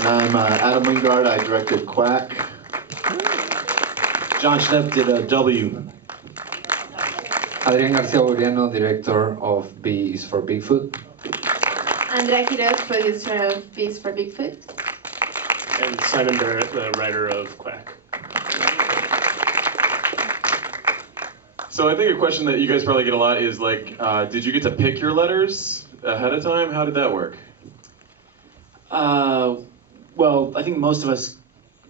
And I'm Adam Wingard. I directed Quack. John Schnepp did W. Adrián García Buriano, director of B is for Bigfoot. Andrea Quiroz, producer of B is for Bigfoot. And Simon Barrett, the writer of Quack. So I think a question that you guys probably get a lot is like, did you get to pick your letters ahead of time? How did that work? Well, I think most of us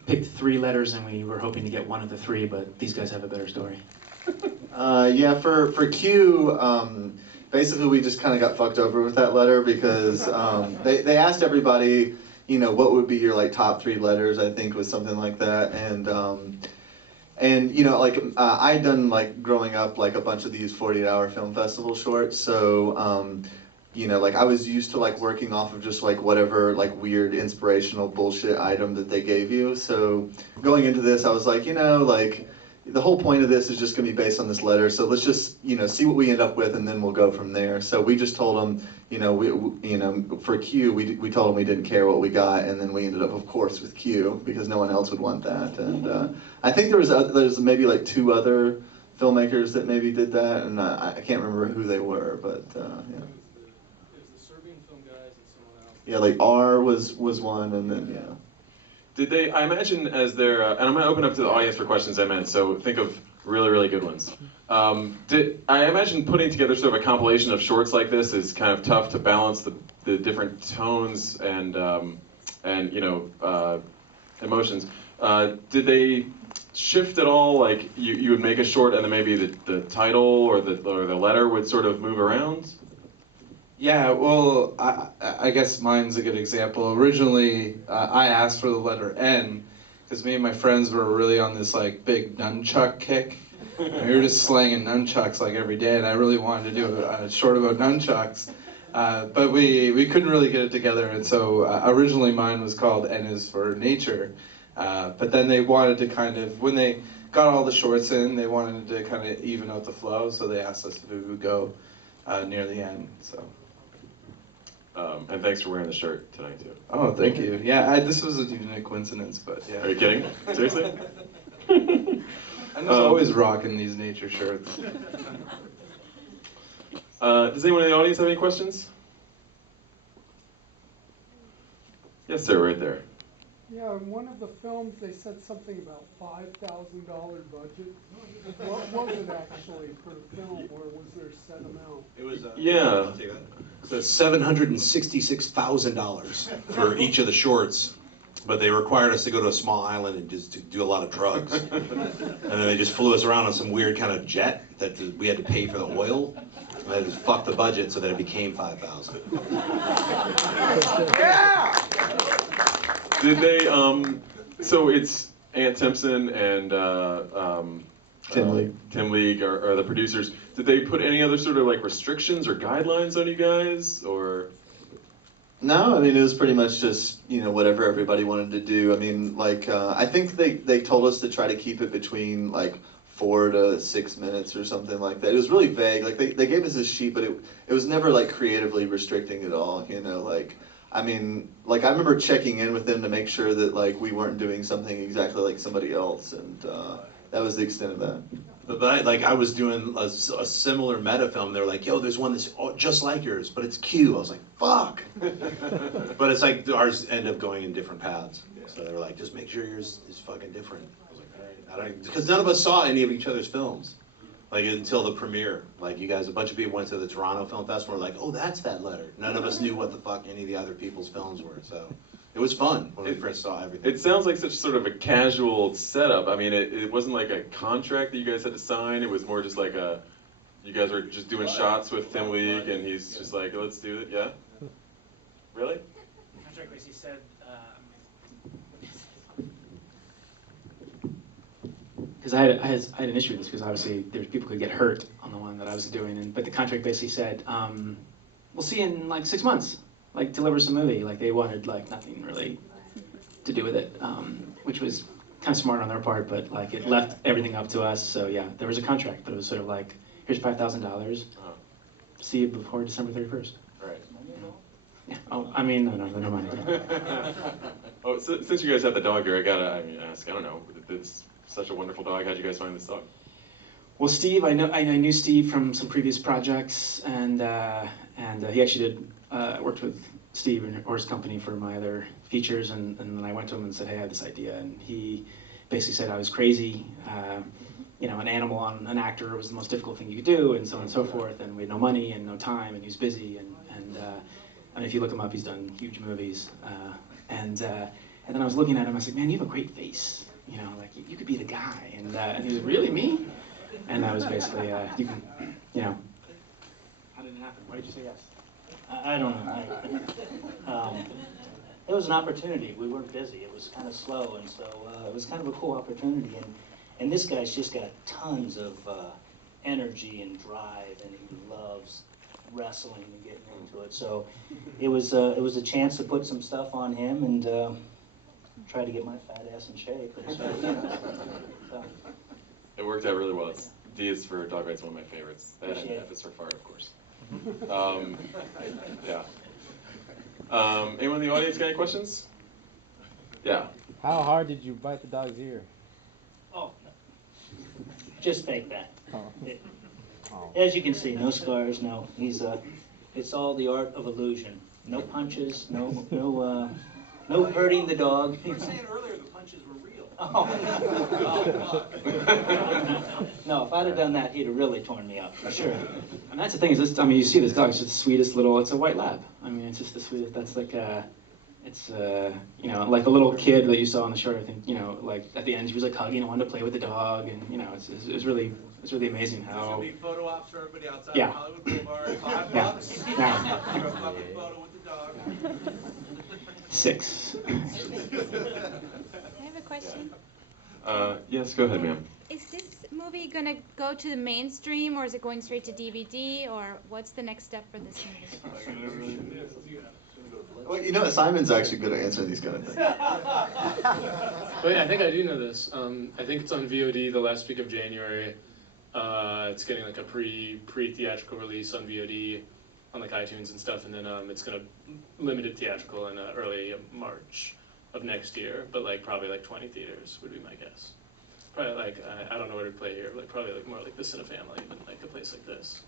picked 3 letters and we were hoping to get one of the 3, but these guys have a better story. Yeah, for Q, basically we just kind of got fucked over with that letter because they asked everybody, you know, what would be your like top 3 letters, I think was something like that, and you know, like I'd done like growing up like a bunch of these 48-hour film festival shorts, so you know, like I was used to like working off of just like whatever like weird inspirational bullshit item that they gave you. So going into this, I was like, you know, like the whole point of this is just going to be based on this letter. So let's just, you know, see what we end up with, and then we'll go from there. So we just told them, you know, for Q, we told them we didn't care what we got, and then we ended up, of course, with Q because no one else would want that. And I think there's maybe like 2 other filmmakers that maybe did that, and I can't remember who they were, but yeah. Yeah, like R was one, and then yeah. Did they, I imagine as they're, and I'm going to open up to the audience for questions I meant, so think of really, really good ones. I imagine putting together sort of a compilation of shorts like this is kind of tough to balance the different tones and you know, emotions. Did they shift at all, like you would make a short and then maybe the title or the letter would sort of move around? Yeah, well, I guess mine's a good example. Originally, I asked for the letter N because me and my friends were really on this like big nunchuck kick. And we were just slanging nunchucks like every day, and I really wanted to do a short about nunchucks, but we couldn't really get it together. And so originally mine was called N is for Nature, but then they wanted to kind of, when they got all the shorts in, they wanted to kind of even out the flow, so they asked us if we would go near the end. So. And thanks for wearing the shirt tonight too. Oh, thank you. Yeah, this was even a coincidence, but yeah. Are you kidding? Seriously? I'm just always rocking these nature shirts. Does anyone in the audience have any questions? Yes, sir, right there. Yeah, in one of the films they said something about $5,000 budget. What was it actually for the film, or was there a set amount? It was yeah. So $766,000 for each of the shorts, but they required us to go to a small island and just to do a lot of drugs. And then they just flew us around on some weird kind of jet that we had to pay for the oil. And they just fucked the budget so that it became $5,000. Yeah! Did they, so it's Ant Timpson and Tim League are the producers. Did they put any other sort of like restrictions or guidelines on you guys, or? No, I mean, it was pretty much just, you know, whatever everybody wanted to do. I mean, like, I think they told us to try to keep it between like 4 to 6 minutes or something like that. It was really vague. Like they gave us this sheet, but it was never like creatively restricting at all, you know, like, I mean, like I remember checking in with them to make sure that like we weren't doing something exactly like somebody else, and that was the extent of that. But I was doing a similar meta film. They were like, yo, there's one that's just like yours, but it's Q. I was like, fuck. But it's like ours end up going in different paths. So they were like, just make sure yours is fucking different. I was like, all right. Because none of us saw any of each other's films. Like until the premiere. Like you guys, a bunch of people went to the Toronto Film Festival and were like, oh, that's that letter. None of us knew what the fuck any of the other people's films were. So it was fun when we first saw everything. It sounds like such sort of a casual setup. I mean, it wasn't like a contract that you guys had to sign. It was more just like you guys were just doing shots with Tim League, and he's just like, let's do it, yeah? Really? The contract basically said, because I had an issue with this, because obviously there's people who could get hurt on the one that I was doing, but the contract basically said, we'll see you in like 6 months. Like deliver some movie. Like they wanted like nothing really to do with it, which was kind of smart on their part, but like it left everything up to us. So yeah, there was a contract, but it was sort of like, here's $5,000. See you before December 31st. Right. Yeah. Oh, I mean, no, never mind. since you guys have the dog here, I gotta ask. I don't know. It's such a wonderful dog. How'd you guys find this dog? Well, Steve, I knew Steve from some previous projects, and he actually worked with Steve or his company for my other features, and then I went to him and said, hey, I have this idea, and he basically said I was crazy. An animal on an actor was the most difficult thing you could do, and so on and so forth, and we had no money and no time, and he was busy, and if you look him up, he's done huge movies, and then I was looking at him, I was like, man, you have a great face, like you could be the guy, and he was really me, and that was basically, how did it happen? Why did you say yes? I don't know. It was an opportunity. We weren't busy. It was kind of slow, and so it was kind of a cool opportunity. And this guy's just got tons of energy and drive, and he loves wrestling and getting into it. So it was a chance to put some stuff on him and try to get my fat ass in shape. And so. It worked out really well. D is for Dog Ride's one of my favorites. And F is for fart, of course. Yeah. Anyone in the audience got any questions? Yeah. How hard did you bite the dog's ear? Oh, just fake that. Oh. As you can see, no scars, no. It's all the art of illusion. No punches, no hurting the dog. You were saying earlier the punches were real. Oh. No, if I'd have done that, he'd have really torn me up, for sure. And that's the thing, is you see this dog, it's just the sweetest little, it's a white lab. It's just the sweetest, that's like, it's, like a little kid that you saw on the short, I think, like at the end, he was like hugging and wanted to play with the dog, and, it's really amazing how... There's going to be photo ops for everybody outside Yeah. Hollywood Boulevard. $5. Yeah. For a puppy photo with the dog. 6. I have a question. Yes, go ahead, ma'am. Is this movie going to go to the mainstream, or is it going straight to DVD, or what's the next step for this movie? Well, Simon's actually good at answering these kind of things. But yeah, I think I do know this. I think it's on VOD the last week of January. It's getting like a pre-theatrical release on VOD, on like iTunes and stuff, and then it's gonna limited theatrical in early March of next year. But like probably like 20 theaters would be my guess. Probably like I don't know where to play here, but like probably like more like the Cinefamily than like a place like this.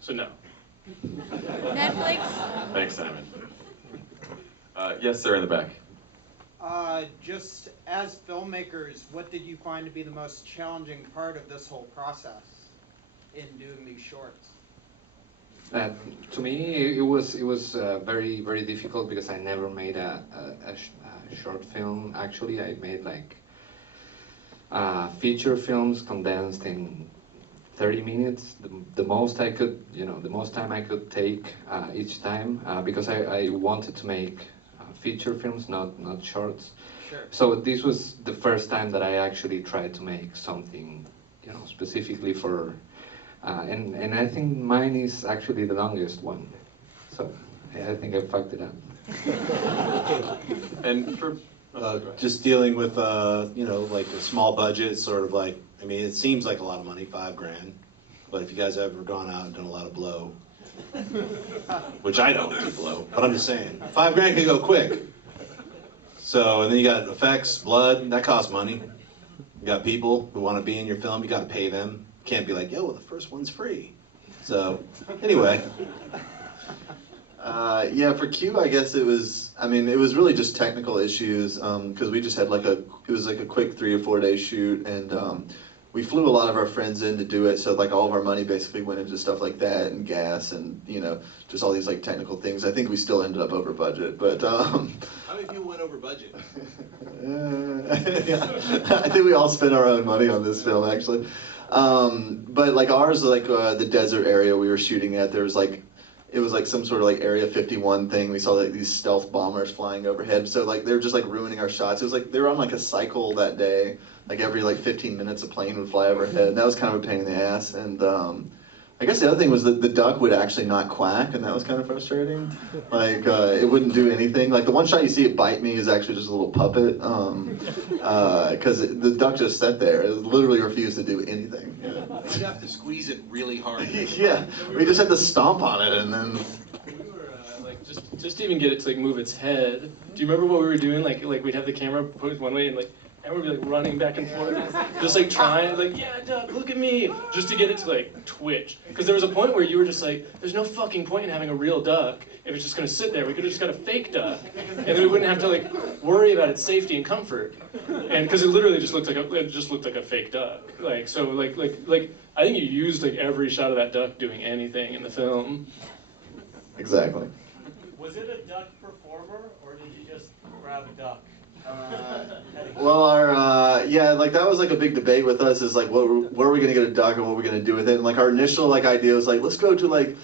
So no. Netflix? Thanks, Simon. Yes, sir, in the back. Just as filmmakers, what did you find to be the most challenging part of this whole process in doing these shorts? To me, it was very, very difficult because I never made a short film. Actually, I made like feature films condensed in 30 minutes, the most I could, the most time I could take each time, because I wanted to make feature films, not shorts. Sure. So this was the first time that I actually tried to make something, specifically for, and I think mine is actually the longest one. So I think I fucked it up. And for just dealing with like a small budget, sort of like, it seems like a lot of money, $5,000, but if you guys have ever gone out and done a lot of blow, which I don't do blow, but I'm just saying, $5,000 can go quick. So, and then you got effects, blood, that costs money. You got people who want to be in your film, you got to pay them. You can't be like, yo, well, the first one's free. So, anyway. Yeah, for Q, I guess it was really just technical issues, because we just had it was like a quick 3 or 4 day shoot, and we flew a lot of our friends in to do it, so like all of our money basically went into stuff like that, and gas, and just all these like technical things. I think we still ended up over budget, but How many people went over budget? yeah, I think we all spent our own money on this film, actually. But like ours, like the desert area we were shooting at, it was like some sort of like Area 51 thing. We saw like these stealth bombers flying overhead. So like they were just like ruining our shots. It was like they were on like a cycle that day. Like every like 15 minutes a plane would fly overhead. And that was kind of a pain in the ass. And I guess the other thing was that the duck would actually not quack, and that was kind of frustrating. Like it wouldn't do anything. Like the one shot you see it bite me is actually just a little puppet, because the duck just sat there. It literally refused to do anything. You have to squeeze it really hard. Yeah, we just had to stomp on it, and then. We were like just just to even get it to like move its head. Do you remember what we were doing? Like we'd have the camera posed one way and like we'd be like running back and forth, just like trying, like, yeah, duck, look at me, just to get it to like twitch. Because there was a point where you were just like, there's no fucking point in having a real duck if it's just gonna sit there. We could have just got a fake duck, and then we wouldn't have to like worry about its safety and comfort. And because it literally just looked like a fake duck. Like so, like I think you used like every shot of that duck doing anything in the film. Exactly. Was it a duck performer, or did you just grab a duck? Well, our yeah, like that was like a big debate with us. Is like, where are we gonna get a duck and what are we gonna do with it? And like our initial like idea was like, let's go to like